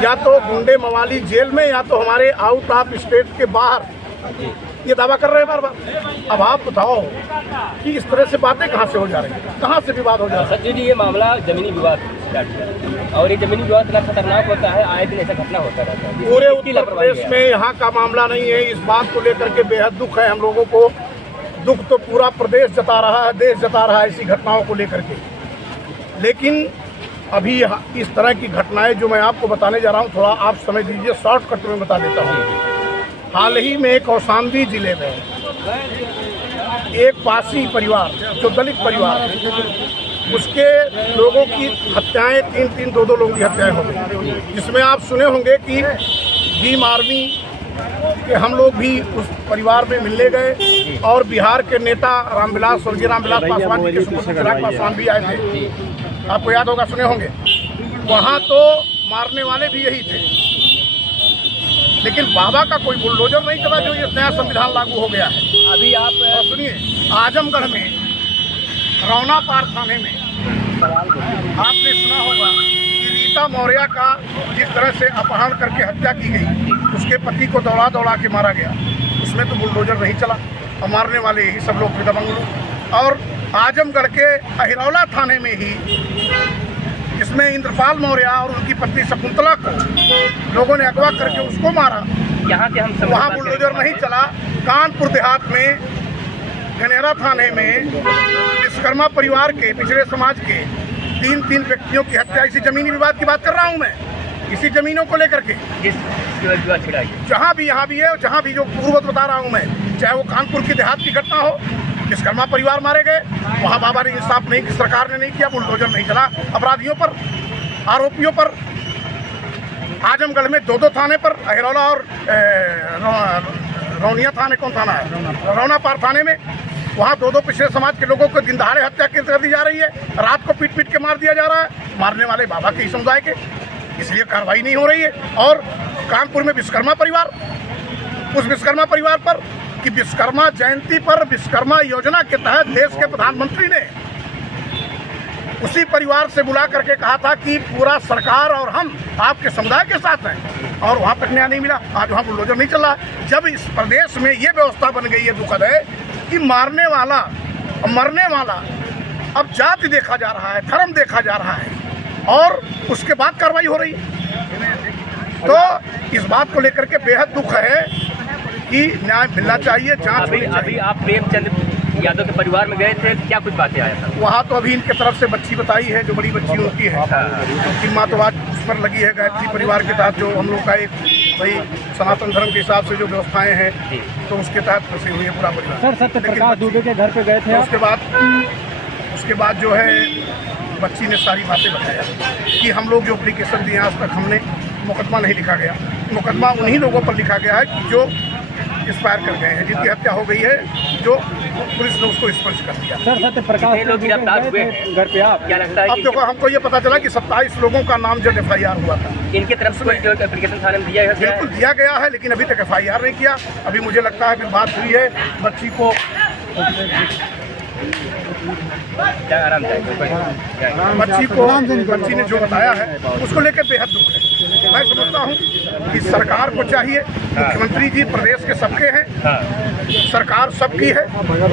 या तो गुंडे मवाली जेल में या तो हमारे आउट ऑफ स्टेट के बाहर, ये दावा कर रहे हैं बार बार। अब आप बताओ कि इस तरह से बातें कहाँ से हो जा रही हैं, कहाँ से विवाद हो जा रहा है? सर जी, ये मामला जमीनी विवाद और ये जमीनी विवाद इतना खतरनाक होता है, आए दिन ऐसा घटना होता रहता है। पूरे उत्तर प्रदेश में यहाँ का मामला नहीं है। इस बात को लेकर के बेहद दुख है हम लोगों को। दुख तो पूरा प्रदेश जता रहा है, देश जता रहा है ऐसी घटनाओं को लेकर के। लेकिन अभी इस तरह की घटनाएं जो मैं आपको बताने जा रहा हूँ, थोड़ा आप समझ लीजिए, शॉर्टकट में बता देता हूँ। हाल ही में कौशाम्बी जिले में एक पासी परिवार जो दलित परिवार है, उसके लोगों की हत्याएं, 3-3, 2-2 लोगों की हत्याएं हो गई, जिसमें आप सुने होंगे कि भीम आर्मी के हम लोग भी उस परिवार में मिलने गए और बिहार के नेता रामविलास, स्वर्गीय रामविलास पासवान जी के सुपुत्र चिराग पासवान भी आए थे, आपको याद होगा, सुने होंगे। वहाँ तो मारने वाले भी यही थे, लेकिन बाबा का कोई बुलडोजर नहीं चला जो ये नया संविधान लागू हो गया है। अभी आप सुनिए, आजमगढ़ में रौना पार थाने में आपने सुना होगा कि रीता मौर्य का जिस तरह से अपहरण करके हत्या की गई, उसके पति को दौड़ा दौड़ा के मारा गया, उसमें तो बुलडोजर नहीं चला और मारने वाले यही सब लोग थे दबंग। और आजमगढ़ के अहिरौला थाने में ही इसमें इंद्रपाल मौर्य और उनकी पत्नी शकुंतला को लोगों ने अगवा करके उसको मारा। यहाँ के हम वहाँ बुलडोजर नहीं चला। कानपुर देहात में गनेरा थाने में विश्वकर्मा परिवार के, पिछड़े समाज के 3 व्यक्तियों की हत्या, इसी जमीनी विवाद की बात कर रहा हूँ मैं, इसी जमीनों को लेकर के जहाँ भी, यहाँ भी है, जहाँ भी जो पूर्ववत बता रहा हूँ मैं, चाहे वो कानपुर की देहात की घटना हो, विश्वकर्मा परिवार मारे गए, वहाँ बाबा ने इंसाफ नहीं, सरकार ने नहीं किया, बुलडोजर नहीं चला अपराधियों पर, आरोपियों पर। आजमगढ़ में 2-2 थाने पर, अहिरौला और रौनिया थाने, कौन थाना है, रौना पार थाने में, वहाँ 2-2 पिछड़े समाज के लोगों को दिन दहाड़े हत्या कर दी जा रही है, रात को पीट पीट के मार दिया जा रहा है। मारने वाले बाबा के ही समुदाय के, इसलिए कार्रवाई नहीं हो रही है। और कानपुर में विश्वकर्मा परिवार, उस विश्वकर्मा परिवार पर कि विश्वकर्मा जयंती पर विश्वकर्मा योजना के तहत देश के प्रधानमंत्री ने उसी परिवार से बुला करके कहा था कि पूरा सरकार और हम आपके समुदाय के साथ हैं, और वहाँ तक न्याय नहीं मिला। आज वहाँ बुलडोजर नहीं चल रहा। जब इस प्रदेश में ये व्यवस्था बन गई है, दुखद है कि मारने वाला, मरने वाला, अब जाति देखा जा रहा है, धर्म देखा जा रहा है, और उसके बाद कार्रवाई हो रही है। तो इस बात को लेकर के बेहद दुख है कि न्याय मिलना चाहिए, जांच होनी चाहिए। अभी आप प्रेमचंद यादव के परिवार में गए थे, क्या कुछ बातें आया था वहाँ? तो अभी इनके तरफ से बच्ची बताई है, जो बड़ी बच्ची उनकी है, उनकी माँ तो आज उस पर लगी है। गायत्री परिवार के तहत जो हम लोग का एक भाई सनातन धर्म के हिसाब से जो व्यवस्थाएं हैं, तो उसके तहत फंसी हुई है पूरा परिवार। सर, सत्यप्रकाश दुबे के घर पे गए थे, उसके बाद जो है बच्ची ने सारी बातें बताया कि हम लोग जो एप्लीकेशन दिए आज तक हमने मुकदमा नहीं लिखा गया। मुकदमा उन्हीं लोगों पर लिखा गया है कि जो एक्सपायर कर गए हैं, जिनकी हत्या हो गई है, जो पुलिस ने उसको स्पर्श कर दिया। सर, सत्यप्रकाश लोग गिरफ्तार हुए घर पे, आप क्या लगता है? अब देखो, हमको ये पता चला कि 27 लोगों का नाम जो FIR हुआ था, इनके तरफ से जो एप्लीकेशन थाने में दिया है, बिल्कुल दिया गया है, लेकिन अभी तक FIR नहीं किया। अभी मुझे लगता है कि बात हुई है बच्ची को बच्ची ने जो बताया है उसको लेकर बेहद दुख है। मैं समझता हूँ कि सरकार को चाहिए, मुख्यमंत्री जी प्रदेश के सबके हैं, सरकार सबकी है,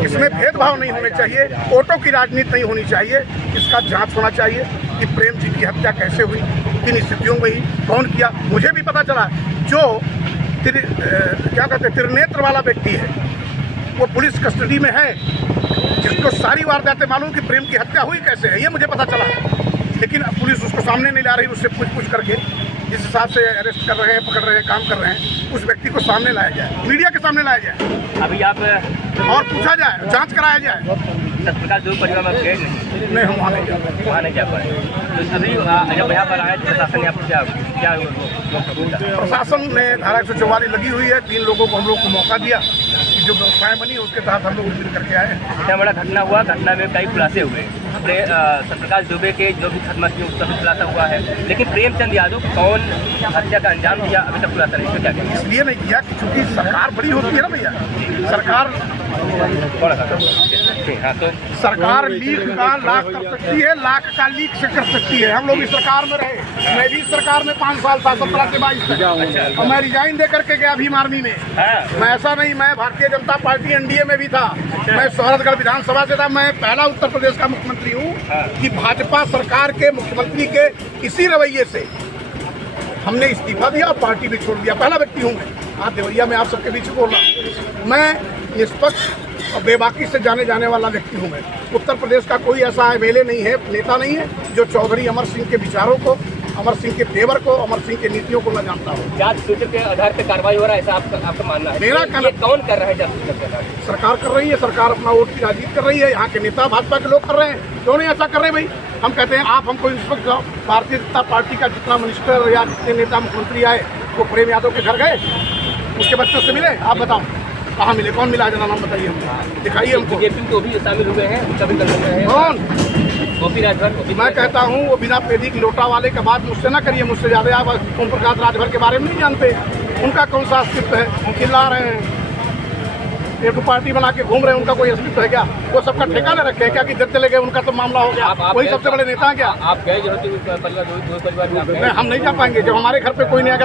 इसमें भेदभाव नहीं होने चाहिए, वोटों की राजनीति नहीं होनी चाहिए। इसका जांच होना चाहिए कि प्रेम जी की हत्या कैसे हुई, किन स्थितियों में हुई, कौन किया। मुझे भी पता चला जो क्या कहते हैं त्रिनेत्र वाला व्यक्ति है, वो पुलिस कस्टडी में है, जिसको सारी वारदातें मालूम कि प्रेम की हत्या हुई कैसे है, ये मुझे पता चला। लेकिन पुलिस उसको सामने नहीं ला रही, उससे पूछ करके जिस हिसाब से अरेस्ट कर रहे हैं, पकड़ रहे हैं, काम कर रहे हैं, उस व्यक्ति को सामने लाया जाए, मीडिया के सामने लाया जाए, अभी आप और पूछा जाए, जांच कराया जाए। सत्यप्रकाश जो परिवार में गए नहीं, हम वहाँ नहीं जा पाए। तो अभी जब यहाँ पर आए तो प्रशासन ने आपको क्या प्रशासन ने धारा 144 लगी हुई है, 3 लोगों को हम लोग को मौका दिया, जो व्यवस्थाएं बनी उसके तहत हम लोग मिल करके आए। इतना बड़ा घटना हुआ, घटना में कई खुलासे हुए। सत्यप्रकाश दुबे के जो भी खत्म किए उसका भी खुलासा हुआ है, लेकिन प्रेमचंद यादव कौन हत्या का अंजाम दिया अभी तक खुलासा नहीं, क्या कहते हैं? इसलिए नहीं किया कि चूंकि सरकार बड़ी होती है ना भैया, सरकार हाँ, तो सरकार लीक का लाख कर सकती है, लाख का लीक से कर सकती है। हम लोग इस सरकार में रहे, मैं भी इस सरकार में 5 साल था, 17 से 22 तक, और मैं रिजाइन दे करके गया भीम आर्मी में। हाँ, मैं ऐसा नहीं, मैं भारतीय जनता पार्टी एनडीए में भी था, मैं सोहरतगढ़ विधानसभा से था, मैं पहला उत्तर प्रदेश का मुख्यमंत्री हूँ कि भाजपा सरकार के मुख्यमंत्री के इसी रवैये से हमने इस्तीफा दिया और पार्टी भी छोड़ दिया। पहला व्यक्ति हूँ मैं, आज देवरिया में आप सबके बीच बोल रहा हूँ। मैं निष्पक्ष और बेबाकी से जाने जाने वाला व्यक्ति हूँ। मैं उत्तर प्रदेश का कोई ऐसा एमएलए नहीं है, नेता नहीं है जो चौधरी अमर सिंह के विचारों को, अमर सिंह के तेवर को, अमर सिंह के नीतियों को न जानता हो। जांच सूचना के आधार पर कार्रवाई हो रहा है, ऐसा आपका मानना है? मेरा ये कौन कर रहा है जांच सूचना के आधार पर? सरकार कर रही है, सरकार अपना वोट की राजनीति कर रही है, यहाँ के नेता भाजपा के लोग कर रहे हैं। क्यों नहीं ऐसा कर रहे भाई? हम कहते हैं आप हमको निष्पक्ष, भारतीय जनता पार्टी का जितना मिनिस्टर या जितने नेता मुख्यमंत्री आए वो प्रेम यादव के घर गए, उसके बच्चों से मिले? आप बताओ कहाँ मिले, कौन मिला? जना नाम बताइए हमको, दिखाइए हमको। बीजेपी को भी शामिल हुए हैं, उनका भी कल है कौन? गोपी राजभर। मैं कहता हूँ वो बिना पेदी की लोटा वाले का बात मुझसे ना करिए, मुझसे ज़्यादा आप ओम प्रकाश राजभर के बारे में नहीं जानते। उनका कौन सा अस्तित्व है? वो चिल्ला रहे हैं, एक पार्टी बना के घूम रहे हैं, उनका कोई अस्तित्व है क्या? वो सबका ठेका न रखे क्या कि जब चले गए उनका तो मामला हो गया, वही सबसे बड़े नेता क्या? आप गए जो परिवार, दो परिवार में आप गए? हम नहीं जा पाएंगे, जब हमारे घर पे कोई नहीं आएगा।